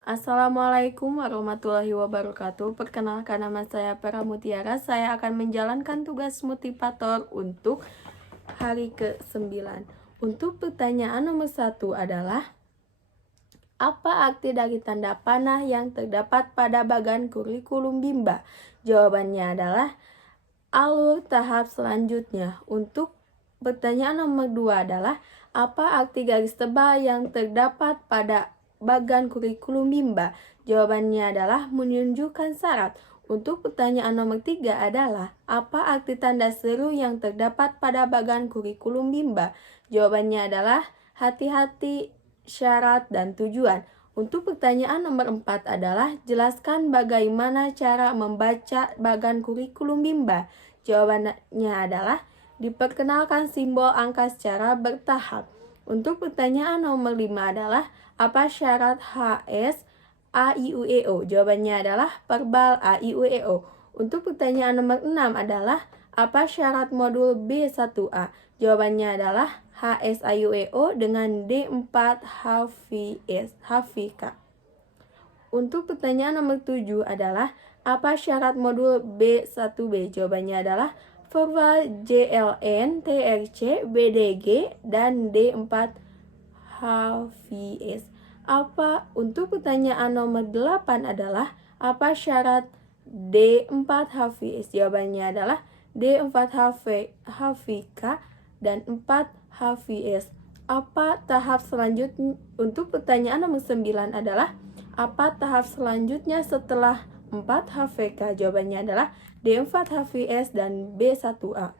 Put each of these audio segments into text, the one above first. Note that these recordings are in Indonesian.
Assalamualaikum warahmatullahi wabarakatuh. Perkenalkan, nama saya Vera Mutiara. Saya akan menjalankan tugas motivator untuk hari ke-9. Untuk pertanyaan nomor 1 adalah, apa arti dari tanda panah yang terdapat pada bagan kurikulum Bimba? Jawabannya adalah alur tahap selanjutnya. Untuk pertanyaan nomor 2 adalah, apa arti garis tebal yang terdapat pada bagan kurikulum Bimba? Jawabannya adalah menunjukkan syarat. Untuk pertanyaan nomor 3 adalah, apa arti tanda seru yang terdapat pada bagan kurikulum Bimba? Jawabannya adalah hati-hati, syarat, dan tujuan. Untuk pertanyaan nomor 4 adalah, jelaskan bagaimana cara membaca bagan kurikulum Bimba. Jawabannya adalah, diperkenalkan simbol angka secara bertahap. Untuk pertanyaan nomor 5 adalah, apa syarat HS A, I, U, E, O? Jawabannya adalah verbal A, I, U, E, O. Untuk pertanyaan nomor 6 adalah, apa syarat modul B1A? Jawabannya adalah HS A, I, U, E, O dengan D4 HVK. Untuk pertanyaan nomor 7 adalah, apa syarat modul B1B? Jawabannya adalah verbal JLN, TRC, BDG, dan D4 HVS. Untuk pertanyaan nomor 8 adalah, apa syarat D4 HVS? Jawabannya adalah D4 HVK dan 4 HVS. Apa tahap selanjutnya? Untuk pertanyaan nomor 9 adalah, apa tahap selanjutnya setelah 4 HVK? Jawabannya adalah D4 HVS dan B1A.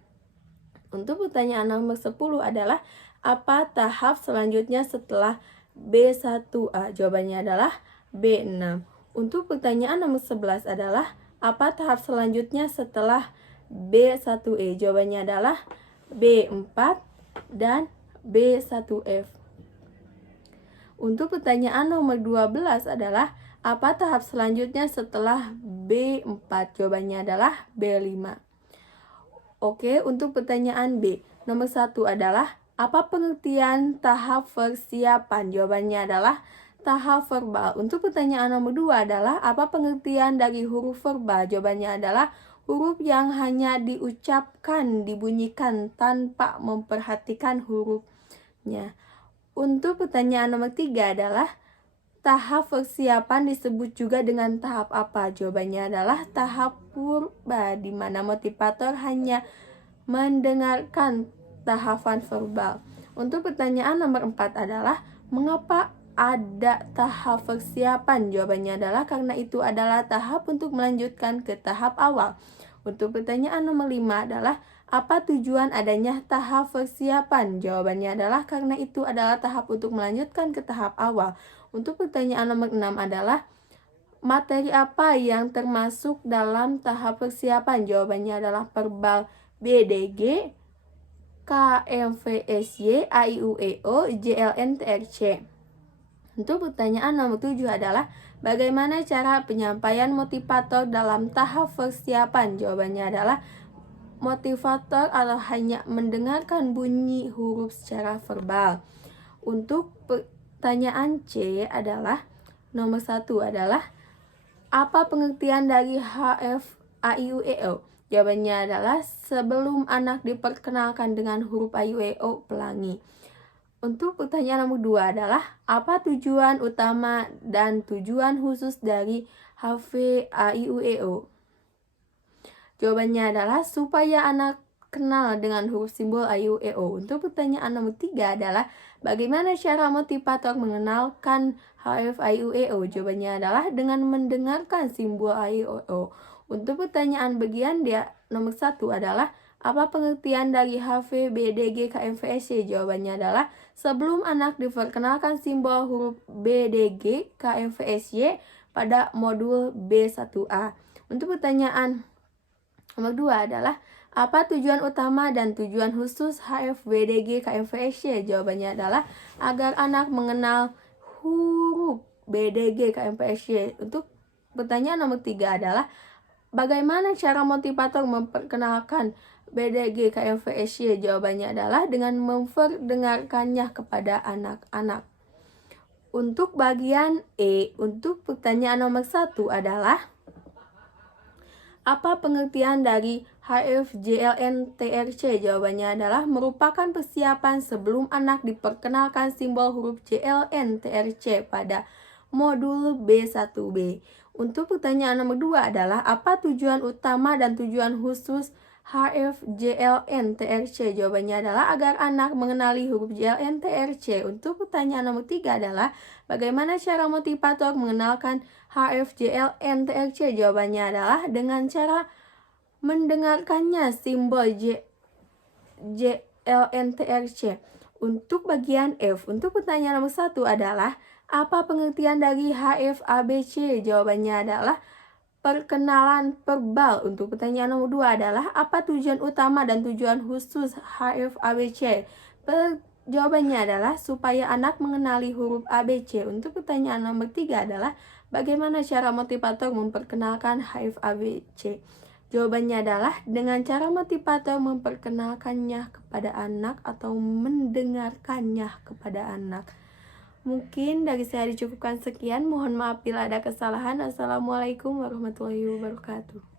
Untuk pertanyaan nomor 10 adalah, apa tahap selanjutnya setelah B1A? Jawabannya adalah B6. Untuk pertanyaan nomor 11 adalah, apa tahap selanjutnya setelah B1E? Jawabannya adalah B4 dan B1F. Untuk pertanyaan nomor 12 adalah, apa tahap selanjutnya setelah B4? Jawabannya adalah B5. Oke, untuk pertanyaan B, nomor 1 adalah, apa pengertian tahap persiapan? Jawabannya adalah tahap verbal. Untuk pertanyaan nomor 2 adalah, apa pengertian dari huruf verbal? Jawabannya adalah huruf yang hanya diucapkan, dibunyikan tanpa memperhatikan hurufnya. Untuk pertanyaan nomor 3 adalah, tahap persiapan disebut juga dengan tahap apa? Jawabannya adalah tahap purba, di mana motivator hanya mendengarkan tahapan verbal. Untuk pertanyaan nomor 4 adalah, mengapa ada tahap persiapan? Jawabannya adalah karena itu adalah tahap untuk melanjutkan ke tahap awal. Untuk pertanyaan nomor 5 adalah, apa tujuan adanya tahap persiapan? Jawabannya adalah karena itu adalah tahap untuk melanjutkan ke tahap awal. Untuk pertanyaan nomor 6 adalah, materi apa yang termasuk dalam tahap persiapan? Jawabannya adalah verbal BDG, KMVSY, AIUEO, JLN, TRC. Untuk pertanyaan nomor 7 adalah, bagaimana cara penyampaian motivator dalam tahap persiapan? Jawabannya adalah, motivator atau hanya mendengarkan bunyi huruf secara verbal. Untuk pertanyaan C adalah, nomor 1 adalah, apa pengertian dari HFAIUEO? Jawabannya adalah, sebelum anak diperkenalkan dengan huruf AIUEO, pelangi. Untuk pertanyaan nomor 2 adalah, apa tujuan utama dan tujuan khusus dari HFAIUEO? Jawabannya adalah supaya anak kenal dengan huruf simbol AIUEO. Untuk pertanyaan nomor 3 adalah, bagaimana cara motivator mengenalkan HFAIUEO? Jawabannya adalah dengan mendengarkan simbol AIUEO. Untuk pertanyaan bagian dia nomor 1 adalah, apa pengertian dari HV, BDG, KMVSY? Jawabannya adalah, sebelum anak diperkenalkan simbol huruf BDG, KMVSY pada modul B1A. Untuk pertanyaan nomor 2 adalah, apa tujuan utama dan tujuan khusus HFBDG KMVSY? Jawabannya adalah agar anak mengenal huruf BDG KMVSY. Untuk pertanyaan nomor 3 adalah, bagaimana cara motivator memperkenalkan BDG KMVSY? Jawabannya adalah dengan memperdengarkannya kepada anak-anak. Untuk bagian E, untuk pertanyaan nomor 1 adalah apa pengertian dari HFJLNTRC? Jawabannya adalah merupakan persiapan sebelum anak diperkenalkan simbol huruf JLNTRC pada modul B1B. Untuk pertanyaan nomor 2 adalah apa tujuan utama dan tujuan khusus HFJLNTRC? Jawabannya adalah agar anak mengenali huruf JLNTRC. Untuk pertanyaan nomor 3 adalah bagaimana cara motivator mengenalkan HFJLNTRC? Jawabannya adalah dengan cara mendengarkannya simbol JLNTRC. Untuk bagian F, untuk pertanyaan nomor 1 adalah apa pengertian dari HFABC? Jawabannya adalah perkenalan verbal. Untuk pertanyaan nomor 2 adalah apa tujuan utama dan tujuan khusus HFABC? Jawabannya adalah supaya anak mengenali huruf ABC. Untuk pertanyaan nomor 3 adalah bagaimana cara motivator memperkenalkan HFABC? Jawabannya adalah dengan cara motivator memperkenalkannya kepada anak atau mendengarkannya kepada anak. Mungkin dari saya dicukupkan sekian. Mohon maaf bila ada kesalahan. Assalamualaikum warahmatullahi wabarakatuh.